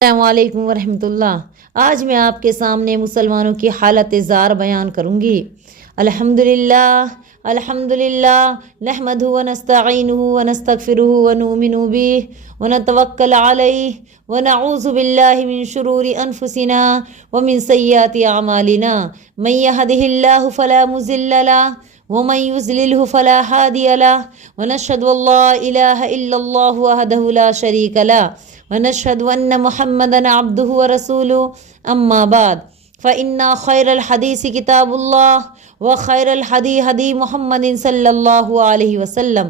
السلام علیکم ورحمۃ اللہ۔ آج میں آپ کے سامنے مسلمانوں کی حالت زار بیان کروں گی۔ الحمدللہ نحمدہ ونستعینہ ونستغفرہ ونؤمن بہ ونتوکل علیہ ونعوذ باللہ من شرور انفسنا ومن سیئات اعمالنا، من یہدہ اللہ فلا مضل لہ ومن یضللہ فلا ہادی لہ، ونشہد ان لا الہ الا اللہ وحدہ لا شریک لہ، ونشهد أن محمدا عبده ورسوله، أما بعد فإن خير الحديث كتاب الله وخير الهدي هدي محمد صلى الله عليه وسلم،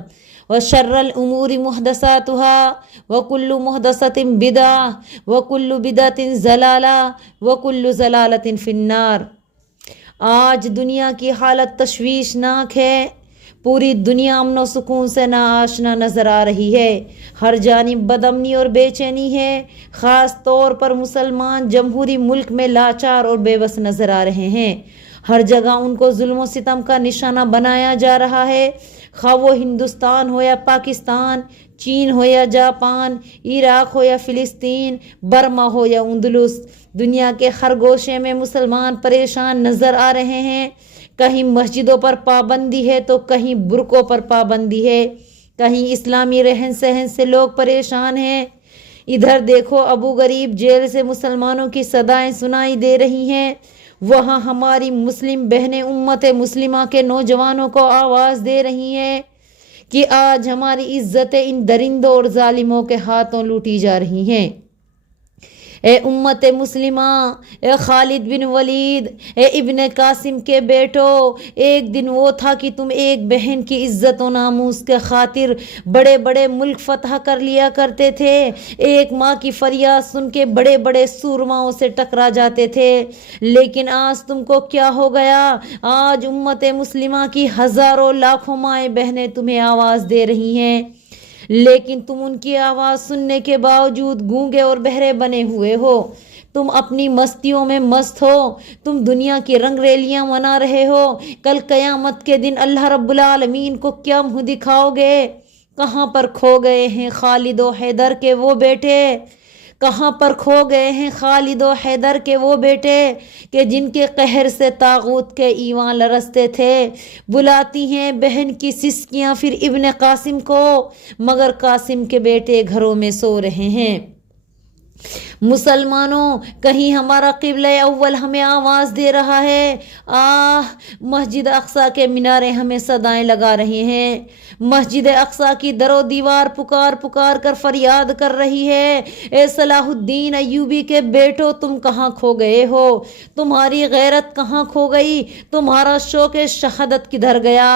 وشر الأمور محدثاتها وكل محدثة بدعة وكل بدعة ضلالة وكل ضلالة في النار۔ آج دنیا کی حالت تشویشناک ہے۔ پوری دنیا امن و سکون سے ناآشنا نظر آ رہی ہے۔ ہر جانب بدامنی اور بے چینی ہے۔ خاص طور پر مسلمان جمہوری ملک میں لاچار اور بے بس نظر آ رہے ہیں۔ ہر جگہ ان کو ظلم و ستم کا نشانہ بنایا جا رہا ہے، خواہ وہ ہندوستان ہو یا پاکستان، چین ہو یا جاپان، عراق ہو یا فلسطین، برما ہو یا اندلس۔ دنیا کے ہر گوشے میں مسلمان پریشان نظر آ رہے ہیں۔ کہیں مسجدوں پر پابندی ہے تو کہیں برقعوں پر پابندی ہے، کہیں اسلامی رہن سہن سے لوگ پریشان ہیں۔ ادھر دیکھو ابو غریب جیل سے مسلمانوں کی صدائیں سنائی دے رہی ہیں، وہاں ہماری مسلم بہنیں امت مسلمہ کے نوجوانوں کو آواز دے رہی ہیں کہ آج ہماری عزتیں ان درندوں اور ظالموں کے ہاتھوں لوٹی جا رہی ہیں۔ اے امت مسلمہ، اے خالد بن ولید، اے ابن قاسم کے بیٹو، ایک دن وہ تھا کہ تم ایک بہن کی عزت و ناموس کے خاطر بڑے بڑے ملک فتح کر لیا کرتے تھے، ایک ماں کی فریاد سن کے بڑے بڑے سورماؤں سے ٹکرا جاتے تھے۔ لیکن آج تم کو کیا ہو گیا؟ آج امت مسلمہ کی ہزاروں لاکھوں مائیں بہنیں تمہیں آواز دے رہی ہیں، لیکن تم ان کی آواز سننے کے باوجود گونگے اور بہرے بنے ہوئے ہو۔ تم اپنی مستیوں میں مست ہو، تم دنیا کی رنگ ریلیاں منا رہے ہو۔ کل قیامت کے دن اللہ رب العالمین کو کیا منہ دکھاؤ گے؟ کہاں پر کھو گئے ہیں خالد و حیدر کے وہ بیٹے؟ کہاں پر کھو گئے ہیں خالد و حیدر کے وہ بیٹے کہ جن کے قہر سے طاغوت کے ایوان لرزتے تھے؟ بلاتی ہیں بہن کی سسکیاں پھر ابن قاسم کو، مگر قاسم کے بیٹے گھروں میں سو رہے ہیں۔ مسلمانوں، کہیں ہمارا قبلہ اول ہمیں آواز دے رہا ہے، مسجد اقصیٰ کے مینارے ہمیں صدائیں لگا رہے ہیں، مسجد اقصیٰ کی در و دیوار پکار پکار کر فریاد کر رہی ہے، اے صلاح الدین ایوبی کے بیٹو، تم کہاں کھو گئے ہو؟ تمہاری غیرت کہاں کھو گئی؟ تمہارا شوق شہادت کدھر گیا؟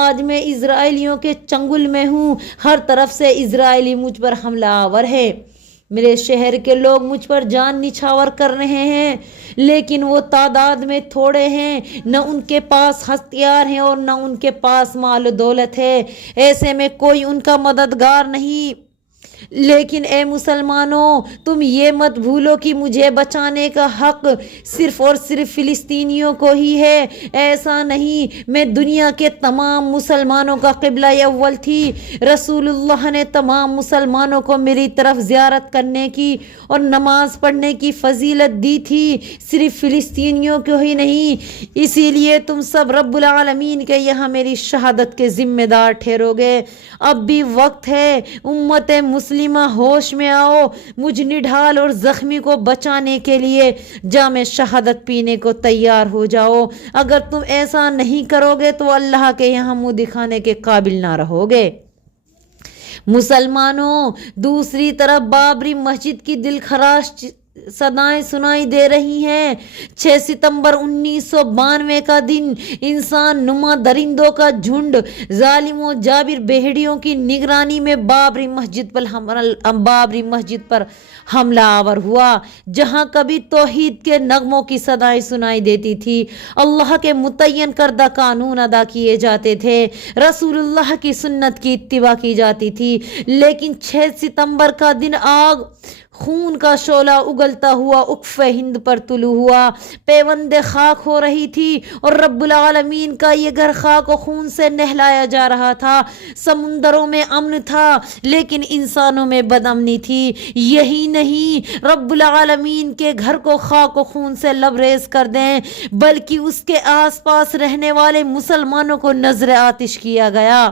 آج میں اسرائیلیوں کے چنگل میں ہوں، ہر طرف سے اسرائیلی مجھ پر حملہ آور ہے، میرے شہر کے لوگ مجھ پر جان نچھاور کر رہے ہیں، لیکن وہ تعداد میں تھوڑے ہیں، نہ ان کے پاس ہتھیار ہیں اور نہ ان کے پاس مال و دولت ہے، ایسے میں کوئی ان کا مددگار نہیں۔ لیکن اے مسلمانوں، تم یہ مت بھولو کہ مجھے بچانے کا حق صرف اور صرف فلسطینیوں کو ہی ہے، ایسا نہیں، میں دنیا کے تمام مسلمانوں کا قبلہ اول تھی۔ رسول اللہ نے تمام مسلمانوں کو میری طرف زیارت کرنے کی اور نماز پڑھنے کی فضیلت دی تھی، صرف فلسطینیوں کو ہی نہیں۔ اسی لیے تم سب رب العالمین کے یہاں میری شہادت کے ذمہ دار ٹھہرو گے۔ اب بھی وقت ہے، امت مسلمہ ہوش میں آؤ، مجھ نڈھال اور زخمی کو بچانے کے لیے جام شہادت پینے کو تیار ہو جاؤ۔ اگر تم ایسا نہیں کرو گے تو اللہ کے یہاں منہ دکھانے کے قابل نہ رہو گے۔ مسلمانوں، دوسری طرف بابری مسجد کی دلخراش صدائیں سنائی دے رہی ہیں۔ 6 ستمبر 1992 کا دن انسان نما درندوں کا جھنڈ ظالموں جابر بہیڑیوں کی نگرانی میں بابری مسجد پر حملہ آور ہوا، جہاں کبھی توحید کے نغموں کی صدائیں سنائی دیتی تھی، اللہ کے متعین کردہ قانون ادا کیے جاتے تھے، رسول اللہ کی سنت کی اتباع کی جاتی تھی، لیکن 6 ستمبر کا دن آگ خون کا شعلہ اگلتا ہوا اکف ہند پر طلوع ہوا، پیوند خاک ہو رہی تھی اور رب العالمین کا یہ گھر خاک و خون سے نہلایا جا رہا تھا۔ سمندروں میں امن تھا لیکن انسانوں میں بدامنی تھی۔ یہی نہیں، رب العالمین کے گھر کو خاک و خون سے لبریز کر دیں بلکہ اس کے آس پاس رہنے والے مسلمانوں کو نذر آتش کیا گیا۔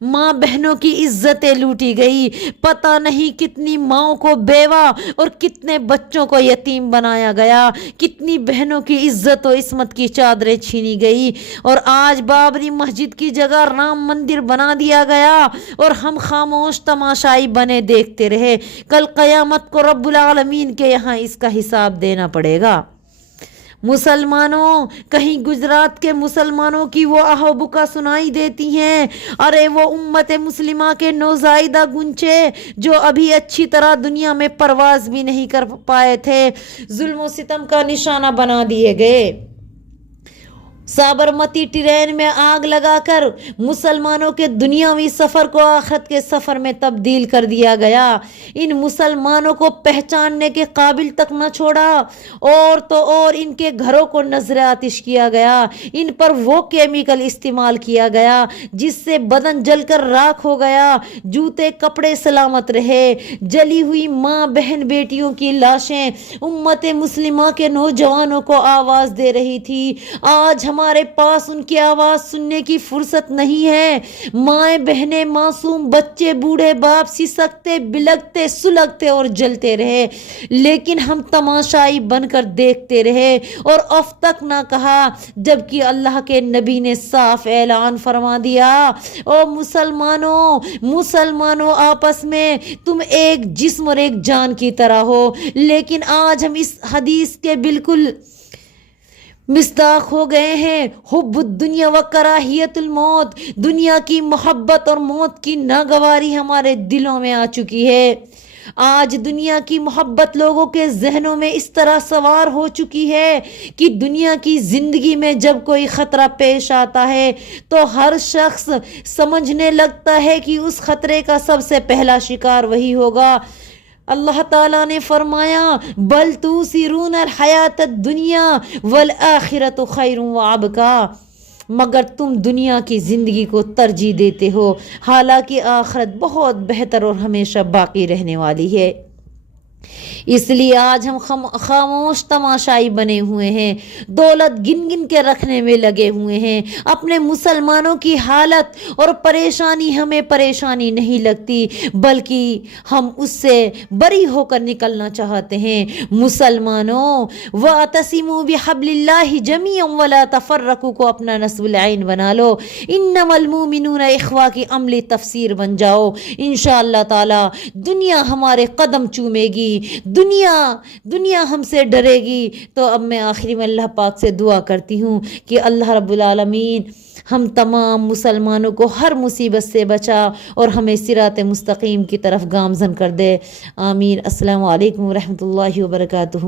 ماں بہنوں کی عزتیں لوٹی گئی، پتہ نہیں کتنی ماؤں کو بیوہ اور کتنے بچوں کو یتیم بنایا گیا، کتنی بہنوں کی عزت و عصمت کی چادریں چھینی گئی، اور آج بابری مسجد کی جگہ رام مندر بنا دیا گیا اور ہم خاموش تماشائی بنے دیکھتے رہے۔ کل قیامت کو رب العالمین کے یہاں اس کا حساب دینا پڑے گا۔ مسلمانوں، کہیں گجرات کے مسلمانوں کی وہ آہ و بکا سنائی دیتی ہیں، ارے وہ امت مسلمہ کے نوزائیدہ گنچے جو ابھی اچھی طرح دنیا میں پرواز بھی نہیں کر پائے تھے، ظلم و ستم کا نشانہ بنا دیے گئے۔ سابرمتی ٹرین میں آگ لگا کر مسلمانوں کے دنیاوی سفر کو آخرت کے سفر میں تبدیل کر دیا گیا۔ ان مسلمانوں کو پہچاننے کے قابل تک نہ چھوڑا، اور تو اور ان کے گھروں کو نذر آتش کیا گیا، ان پر وہ کیمیکل استعمال کیا گیا جس سے بدن جل کر راکھ ہو گیا، جوتے کپڑے سلامت رہے۔ جلی ہوئی ماں بہن بیٹیوں کی لاشیں امت مسلمہ کے نوجوانوں کو آواز دے رہی تھی۔ آج ہمارے پاس ان کی آواز سننے کی فرصت نہیں ہے۔ مائیں بہنیں، معصوم بچے، بوڑھے باپ سسکتے بلکتے سلگتے اور جلتے رہے، لیکن ہم تماشائی بن کر دیکھتے رہے اور اف تک نہ کہا، جبکہ اللہ کے نبی نے صاف اعلان فرما دیا، او مسلمانوں آپس میں تم ایک جسم اور ایک جان کی طرح ہو۔ لیکن آج ہم اس حدیث کے بالکل مصداق ہو گئے ہیں۔ حب الدنیا و کراہیت الموت، دنیا کی محبت اور موت کی ناگواری ہمارے دلوں میں آ چکی ہے۔ آج دنیا کی محبت لوگوں کے ذہنوں میں اس طرح سوار ہو چکی ہے کہ دنیا کی زندگی میں جب کوئی خطرہ پیش آتا ہے تو ہر شخص سمجھنے لگتا ہے کہ اس خطرے کا سب سے پہلا شکار وہی ہوگا۔ اللہ تعالیٰ نے فرمایا، بل توثرون الحیات الدنیا والآخرۃ خیر وابقیٰ، مگر تم دنیا کی زندگی کو ترجیح دیتے ہو، حالانکہ آخرت بہت بہتر اور ہمیشہ باقی رہنے والی ہے۔ اس لیے آج ہم خاموش تماشائی بنے ہوئے ہیں، دولت گن گن کے رکھنے میں لگے ہوئے ہیں۔ اپنے مسلمانوں کی حالت اور پریشانی ہمیں پریشانی نہیں لگتی، بلکہ ہم اس سے بری ہو کر نکلنا چاہتے ہیں۔ مسلمانوں، وَاعْتَصِمُوا بِحَبْلِ اللَّهِ جَمِيعًا وَلَا تَفَرَّقُوا کو اپنا نصب العین بنا لو، انما المؤمنون اخوہ کی عملی تفسیر بن جاؤ۔ انشاءاللہ تعالی دنیا ہمارے قدم چومے گی، دنیا ہم سے ڈرے گی۔ تو اب میں آخری میں اللہ پاک سے دعا کرتی ہوں کہ اللہ رب العالمین ہم تمام مسلمانوں کو ہر مصیبت سے بچا اور ہمیں صراط مستقیم کی طرف گامزن کر دے۔ آمین۔ السلام علیکم ورحمۃ اللہ وبرکاتہ۔